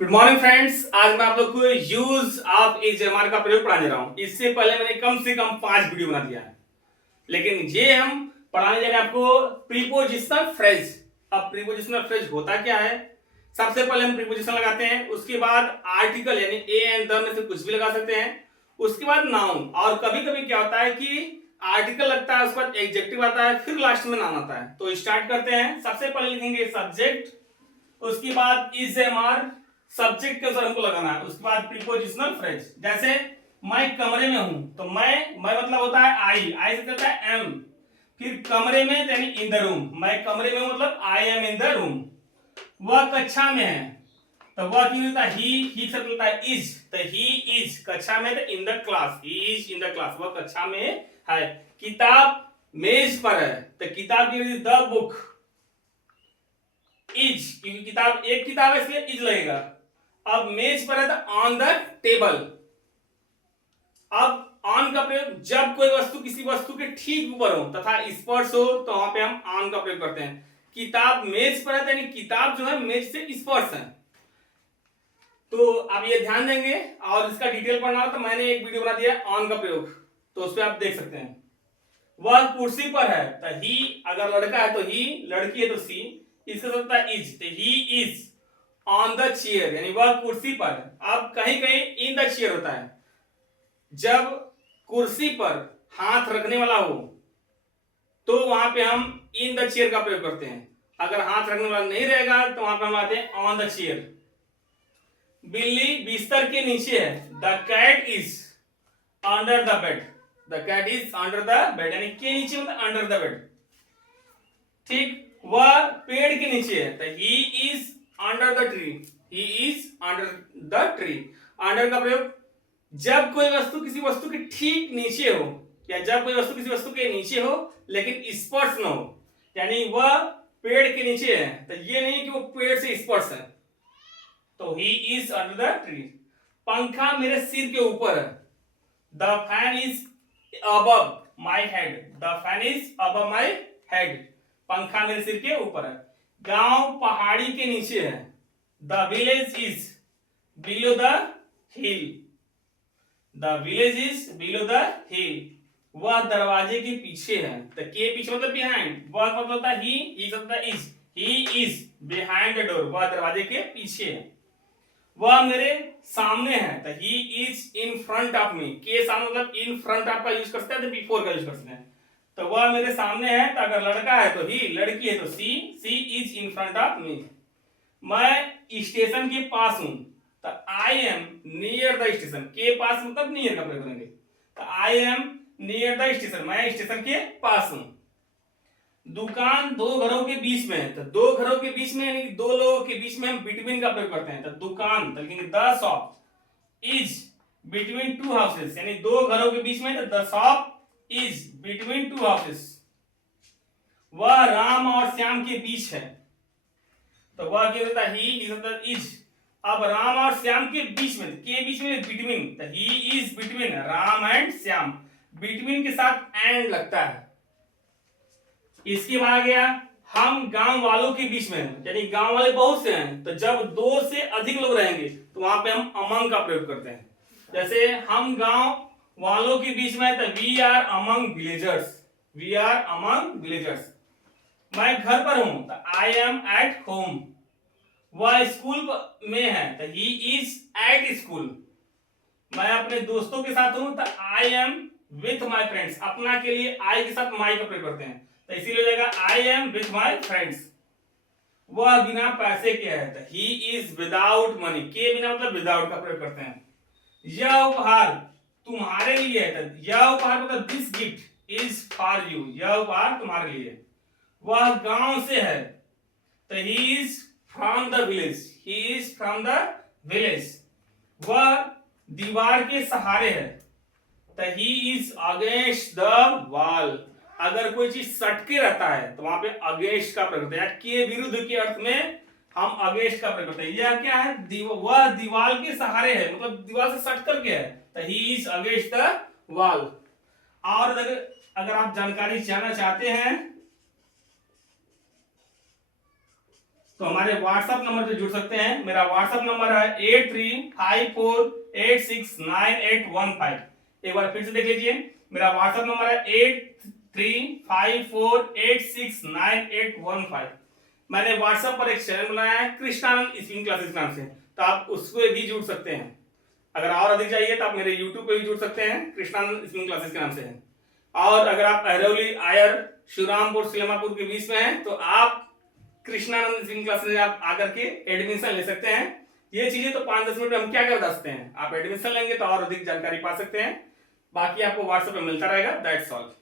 Good morning friends. आज मैं आप लोग को यूज ऑफ एजएमआर का प्रयोग पढ़ाने रहा हूं। इससे पहले मैंने कम से कम 5 वीडियो बना दिया है, लेकिन ये हम पढ़ाने जा रहे हैं आपको प्रीपोजिशनल फ्रेज। अब प्रीपोजिशनल फ्रेज होता क्या है? सबसे पहले हम प्रीपोजिशन लगाते हैं, उसके बाद आर्टिकल यानी ए एंड द में से कुछ भी लगा सकते हैं, उसके बाद नाउन, और कभी कभी क्या होता है कि आर्टिकल लगता है, उसके बाद एडजेक्टिव आता है, फिर लास्ट में नाउन आता है। तो स्टार्ट करते हैं। सबसे पहले लिखेंगे सब्जेक्ट, उसके बाद एजएमआर, सब्जेक्ट के अनुसार हमको लगाना है, उसके बाद प्रीपोजिशनल फ्रेज। जैसे मैं कमरे में हूं, तो मैं मतलब होता है आई से होता है एम, फिर कमरे में यानी इन द रूम, मैं कमरे में मतलब I am in the room. वह कक्षा में है, तो वह क्यों होता है ही से होता है इज, तो ही इज कक्षा में, तो in the class, he is in the class, वह कक्षा में है। किताब मेज पर है, तो किताब की द बुक, इज क्योंकि किताब एक किताब है इसलिए इज लगेगा। अब मेज पर है तो ऑन द टेबल। अब ऑन का प्रयोग जब कोई वस्तु किसी वस्तु के ठीक ऊपर हो तथा स्पर्श हो, तो वहां पे हम ऑन का प्रयोग करते हैं। किताब मेज पर है यानी किताब जो है मेज से स्पर्श है। तो आप ये ध्यान देंगे, और इसका डिटेल पढ़ना हो तो मैंने एक वीडियो बना दिया है ऑन का प्रयोग, तो उस पर आप देख सकते हैं। वह कुर्सी पर है, तो ही अगर लड़का है तो ही, लड़की है तो सी, इसका होता है इज, तो he is on the chair, यानी वह कुर्सी पर। अब कहीं कहीं इन द चेयर होता है, जब कुर्सी पर हाथ रखने वाला हो तो वहां पे हम इन द चेयर का प्रयोग करते हैं। अगर हाथ रखने वाला नहीं रहेगा तो वहां पे हम आते हैं ऑन द चेयर। बिल्ली बिस्तर के नीचे है, the cat is under the bed, the cat is under the bed, यानी के नीचे मतलब अंडर द बेड। ठीक, वह पेड़ के नीचे है, तो he is under the tree, he is under the tree. Under का प्रयोग जब कोई वस्तु किसी वस्तु के ठीक नीचे हो, या जब कोई वस्तु किसी वस्तु के नीचे हो लेकिन स्पर्श न हो, यानी वह पेड़ के नीचे है, तो ये नहीं कि वो पेड़ से स्पर्श है, तो he is under the tree. पंखा मेरे सिर के ऊपर है, the fan is above my head, the fan is above my head, पंखा मेरे सिर के ऊपर है। गांव पहाड़ी के नीचे है, the village is below the hill, the village is below the हिल। वह दरवाजे के पीछे है, तो के पीछे मतलब बिहाइंड, वह मतलब होता है ही मतलब is, he is behind the door, वह दरवाजे के पीछे है। वह मेरे सामने है, तो he is in front of मी, के सामने मतलब इन फ्रंट ऑफ का यूज कर सकते हैं, तो बिफोर का यूज कर सकते हैं। तो वह मेरे सामने है, तो अगर लड़का है तो ही, लड़की है तो she is in front of me. मैं स्टेशन के पास हूं, तो I am near the station, के पास मतलब नियर का प्रयोग करेंगे, तो I am near the station, मैं स्टेशन के पास हूं। दुकान दो घरों के बीच में है, तो दो घरों के बीच में यानी दो लोगों के बीच में हम बिटवीन का प्रयोग करते हैं, तो दुकान, तो लिखेंगे the shop is between two houses, यानी दो घरों के बीच में, तो the shop is between two houses. वह राम और श्याम के बीच है, तो वह क्या होता है ही इज। अब राम और श्याम के बीच में, के बीच में बिटवीन, तो he is between Ram and Shyam, between के साथ एंड लगता है। इसके बाद आ गया हम गांव वालों के बीच में, यानी गांव वाले बहुत से हैं, तो जब दो से अधिक लोग रहेंगे तो वहां पे हम अमंग का प्रयोग करते हैं। जैसे हम गांव वालों के बीच में, तो we are among villagers, we are among villagers. मैं घर पर हूं, तो आई एम एट होम। वह स्कूल में है, तो ही इज एट स्कूल। मैं अपने दोस्तों के साथ हूं, तो I am with my friends, अपना के लिए आई के साथ माई का प्रयोग करते हैं, तो इसीलिए हो जाएगा I am with my friends. वह बिना पैसे के है, तो ही इज विदाउट मनी, के बिना मतलब विदाउट का प्रयोग करते हैं। यह उपहार तुम्हारे लिए है, तो यह उपहार मतलब this gift is for you, यह उपहार तुम्हारे लिए। वह गांव से है, तो he is from the village, he is from the village. वह दीवार के सहारे है, तो he is against the wall. अगर कोई चीज सटके रहता है तो वहां पे अगेंस्ट का प्रयोग होता है, के विरुद्ध के अर्थ में हम अगेंस्ट का प्रयोग करते हैं। यह क्या है? वह दीवार के सहारे है, मतलब दीवार से सट करके है, तो he is against the wall. और अगर आप जानकारी जानना चाहते हैं तो हमारे व्हाट्सएप नंबर से जुड़ सकते हैं। मेरा व्हाट्सएप नंबर है 8354869815। एक बार फिर से देख लीजिए, मेरा व्हाट्सएप नंबर है 8354869815। मैंने व्हाट्सएप पर एक चैनल बनाया है कृष्णानंद स्विमिंग क्लासेस के नाम से, तो आप उसको भी जुड़ सकते हैं। अगर और अधिक चाहिए तो आप मेरे यूट्यूब पे भी जुड़ सकते हैं, कृष्णानंद स्विमिंग क्लासेस के नाम से है। और अगर आप अहरौली, आयर, शिवरामपुर, सिलेमापुर के बीच में हैं तो आप कृष्णानंद स्विमिंग क्लासेस में आप आकर के एडमिशन ले सकते हैं। ये चीजें तो 5-10 मिनट में हम क्या क्या बता सकते हैं, आप एडमिशन लेंगे तो और अधिक जानकारी पा सकते हैं। बाकी आपको व्हाट्सएप पे मिलता रहेगा। That's all.